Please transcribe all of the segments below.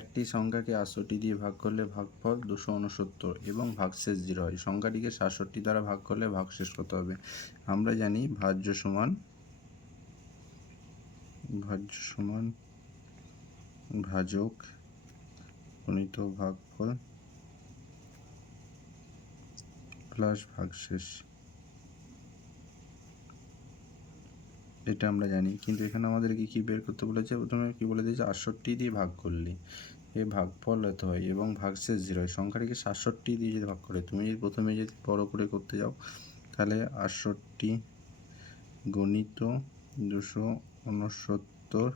একটি সংখ্যাকে 68 দিয়ে ভাগ করলে ভাগফল 269 এবং ভাগশেষ 0 হয়। সংখ্যাটিকে 67 দ্বারা ভাগ করলে ভাগশেষ কত হবে? আমরা জানি ভাজ্য সমান ভাজক গুণিত ভাগফল প্লাস ভাগশেষ, এটা আমরা জানি। কিন্তু এখানে আমাদেরকে কি বের করতে বলেছে? প্রথমে কি বলে দিয়েছে? 68 দিয়ে ভাগ করলে এই ভাগফল এত হয় এবং ভাগশেষ 0 হয়। সংখ্যাটিকে 67 দিয়ে যদি ভাগ করে, তুমি যদি প্রথমে যদি বড় করে করতে যাও তাহলে 68 গণিত 269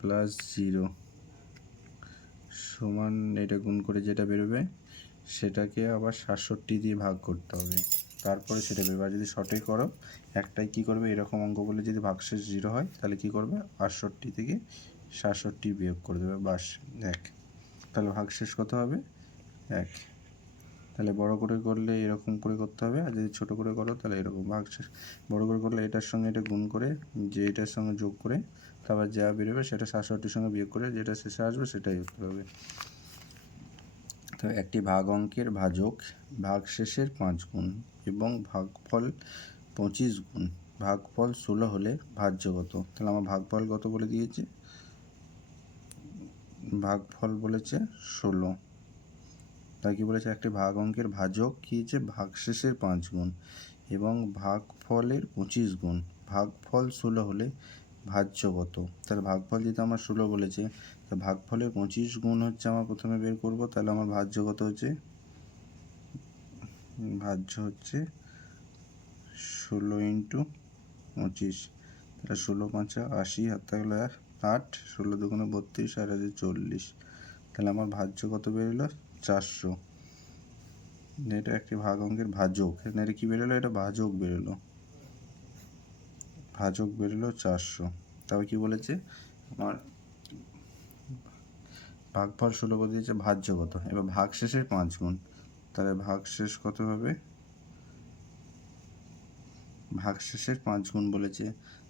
প্লাস 0 সমান, এটা গুণ করে যেটা বেরোবে সেটাকে আবার 67 দিয়ে ভাগ করতে হবে, তারপরে সেটা বেরোবে। আর যদি সঠিক করো, একটাই কী করবে, এরকম অঙ্ক বলে যদি ভাগশেষ 0 হয় তাহলে কী করবে? 68 থেকে 67 বিয়োগ করে দেবে, বাস 1। তাহলে ভাগশেষ কত হবে? 1। তাহলে বড় করে করলে এরকম করে করতে হবে, আর যদি ছোট করে করো তাহলে এরকম। ভাগশেষ বড় করে করলে এটার সঙ্গে এটা গুণ করে, যে এটার সঙ্গে যোগ করে, তারপর যা বেরোবে সেটা 67-র সঙ্গে বিয়োগ করে যেটা শেষে আসবে সেটাই উত্তর হবে। তো একটি ভাগ অঙ্কের ভাজক ভাগশেষের 5 গুণ এবং ভাগফল 25 গুণ, ভাগফল 16 হলে ভাজ্য কত? তাহলে আমার ভাগফল কত বলে দিয়েছে? ভাগফল বলেছে 16। তাই কি বলেছে? একটি ভাগ অঙ্কের ভাজক কী হচ্ছে? ভাগশেষের 5 গুণ এবং ভাগফলের 25 গুণ, ভাগফল 16 হলে ভাজ্য কত? তাহলে ভাগফল যেহেতু আমার 16 বলেছে, তা ভাগফলের 25 গুণ হচ্ছে আমার প্রথমে বের করব। তাহলে আমার ভাজ্য কত হচ্ছে? ভাজ্য হচ্ছে 16 × 25। তাহলে 16 × 5 = 80, হাত থাকলে 8, 16 × 2 = 32, আর 40। তাহলে আমার ভাজ্য কত বেরোলো? 400। এটা একটি ভাগ অঙ্কের ভাজক, এখানে এটা কী বেরোলো? এটা ভাজক বেরোলো, ভাজক বেরোলো 400। তবে কি বলেছে? আমার ভাগফল 16 বলে দিয়েছে, ভাজ্য কত? এবার ভাগশেষের 5 গুণ, তাহলে ভাগশেষ কত হবে? ভাগশেষের 5 গুণ বলেছে,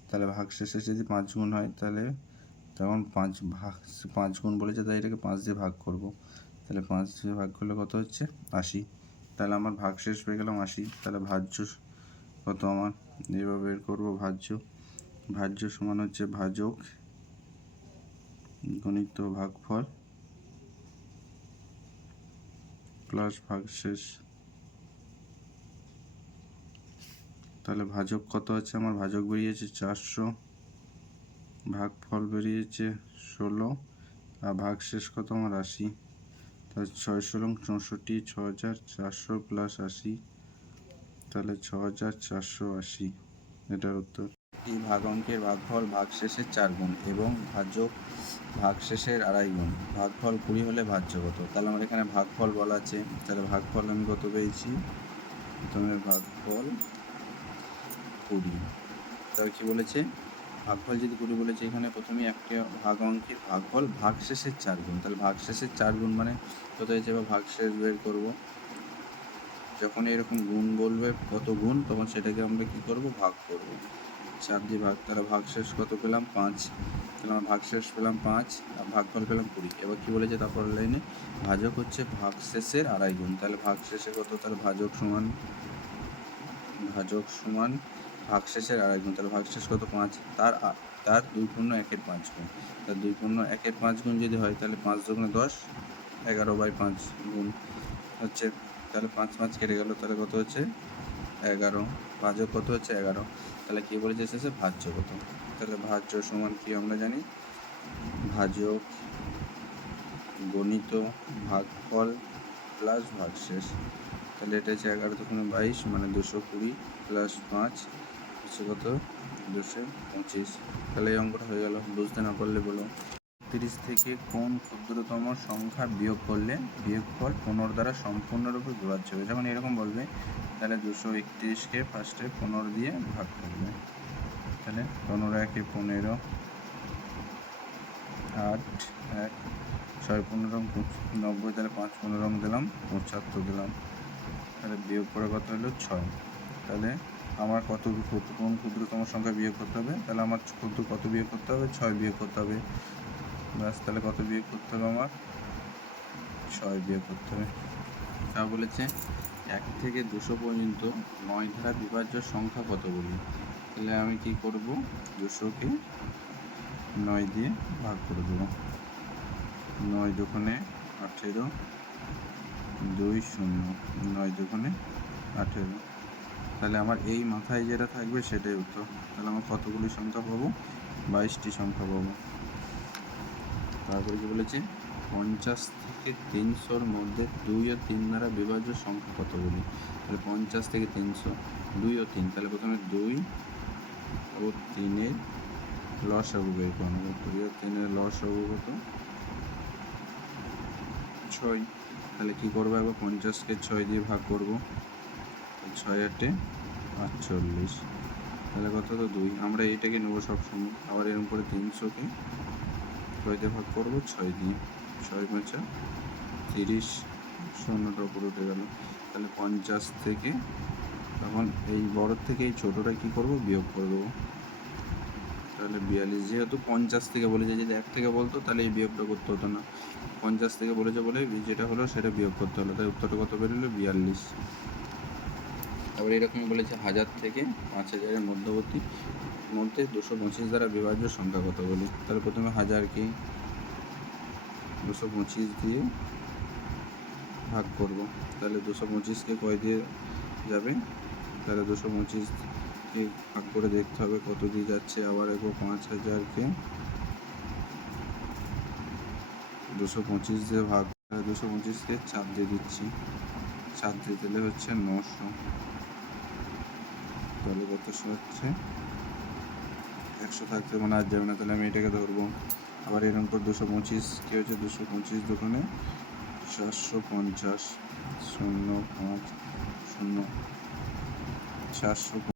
তাহলে ভাগশেষের যদি 5 গুণ হয় তাহলে তখন 5 গুণ বলেছে, তাই এটাকে 5 দিয়ে ভাগ করব। তাহলে 5 দিয়ে ভাগ করলে কত হচ্ছে? 80। তাহলে আমার ভাগশেষ পেয়ে গেলাম 80। তাহলে ভাজ্য কত আমার? এবার বের করবো ভাজ্য সমান হচ্ছে ভাজক গণিত ভাগফল প্লাস ভাগশেষ। তাহলে ভাজক কত আছে আমার? ভাজক বেরিয়েছে 400, ভাগফল বেরিয়েছে 16, আর ভাগশেষ কত আমার? 80। তাহলে 6 × 64, 6400 প্লাস 80, তাহলে 6480, এটার উত্তর। এই ভাগ অঙ্কের ভাগফল ভাগশেষের 4 গুণ এবং ভাজক ভাগশেষের 2.5 গুণ, ভাগফল 20 হলে ভাজ্য কত? তাহলে আমার এখানে ভাগফল বলা আছে, তাহলে ভাগফল আমি কত পেয়েছি? প্রথমে ভাগফল 20। তাহলে কী বলেছে? ভাগফল যদি 20 বলেছে, এখানে প্রথমেই একটা ভাগ অঙ্কের ভাগফল ভাগশেষের 4 গুণ, তাহলে ভাগশেষের 4 গুণ মানে কত হয়েছে? এবার ভাগশেষ বের করব। যখন এরকম গুণ বলবে কত গুণ, তখন সেটাকে আমরা কী করব? ভাগ করব। 4 দিয়ে ভাগ, তাহলে ভাগশেষ কত পেলাম? 5। তাহলে আমরা ভাগশেষ পেলাম 5 আর ভাগফল পেলাম 20। এবার কী বলেছে তারপর লাইনে? ভাজক হচ্ছে ভাগশেষের 2.5 গুণ, তাহলে ভাগশেষে কত? তাহলে ভাজক সমান ভাগশেষের 2.5 গুণ, তাহলে ভাগশেষ কত? 5, তার 2 পূর্ণ 1-এর 5 গুণ। তার 2 পূর্ণ 1-এর 5 গুণ যদি হয় তাহলে 5 × 2 = 10, 11/5 গুণ হচ্ছে। তাহলে 5 5 কেটে গেল, তাহলে কত হচ্ছে? 11। ভাজক কত হচ্ছে? 11। তাহলে কী বলেছে শেষে? ভাজ্য কত? তাহলে ভাজ্য সমান কি আমরা জানি? ভাজক গণিত ভাগফল প্লাস ভাগশেষ। তাহলে এটা হচ্ছে 11 × 2 = 22, মানে 220 প্লাস 5 হচ্ছে কত? 225। তাহলে এই অঙ্কটা হয়ে গেল। বুঝতে না পারলে বলো। 30 থেকে কোন ক্ষুদ্রতম সংখ্যা বিয়োগ করলে বিয়োগফল 15 দ্বারা সম্পূর্ণরূপে বিভাজ্য হবে? যখন এরকম বলবে তাহলে 231কে ফার্স্টে 15 দিয়ে ভাগ করবে। তাহলে 15 × 1 = 15, 8 1 6 15 90, তাহলে 5 15 দিলাম 75 দিলাম, তাহলে বিয়োগ করে কত হলো? 6। তাহলে আমার কোন ক্ষুদ্রতম সংখ্যা বিয়োগ করতে হবে? তাহলে আমার কত বিয়োগ করতে হবে? 6 বিয়োগ করতে হবে। ব্যাস, তাহলে কত বিয়োগ করতে হবে আমার? 6 বিয়োগ করতে হবে। তা বলেছে 1 থেকে 200 পর্যন্ত 9 দ্বারা বিভাজ্য সংখ্যা কতগুলি? তাহলে আমি কি করব, 200কে 9 দিয়ে ভাগ করে দেবো। 9 দুগুণে 18, 2 0, 9 দুগুণে 18। তাহলে আমার এই মাথায় যেটা থাকবে সেটাই উত্তর। তাহলে আমার কতগুলি সংখ্যা পাবো? 22টি সংখ্যা পাবো। তারপরে কি বলেছে, 50 থেকে 300-র মধ্যে 2 ও 3 দ্বারা বিভাজ্য সংখ্যা কতগুলি? তাহলে 50 থেকে 300, 2 ও 3, তাহলে প্রথমে 2 ও 3-এর লসাগু বের করে নেবো। 2 ও 3-এর লসাগু কত? 6। তাহলে কী করবো, একবার 50কে 6 দিয়ে ভাগ করবো। 6 8 48, তাহলে কত হলো 2। আমরা এইটাকে নেবো সবসময়। আবার এরকম করে 300কে 6 দিয়ে ভাগ করবো 6 দিয়ে। 6 5 30, শূন্যটা উপরে উঠে গেল। তাহলে 50 থেকে, তখন এই বড়োর থেকে এই ছোটোটা কী করবো, বিয়োগ করে দেবো। তাহলে 42, যেহেতু 50 থেকে বলেছে, যদি 1 থেকে বলতো তাহলে এই বিয়োগটা করতে হতো না। 50 থেকে বলেছে বলে যেটা হলো সেটা বিয়োগ করতে হলো, তাই উত্তরটা কত বেরোলো? 42। আবার এরকমই বলেছে 1000 থেকে 5000-এর মধ্যে 225 দ্বারা বিভাজ্য সংখ্যা কতগুলি? তাহলে প্রথমে 1000কে 225 দিয়ে ভাগ করব। তাহলে 225কে কয় দিয়ে যাবে? তাহলে 225কে ভাগ করে দেখতে হবে কত দিয়ে যাচ্ছে। আবার একবার 5000কে 225 দিয়ে ভাগ, 225কে 4 দিয়ে দিচ্ছি। 4 দিয়ে দিলে হচ্ছে 900। তাহলে কত হচ্ছে? 100 থাকতে মানে আর যাবে না, তাহলে আমি এটাকে ধরবো। আবার এরকম পর 225 কী হচ্ছে? 225 দোকানে 450, 0 5 0, 450।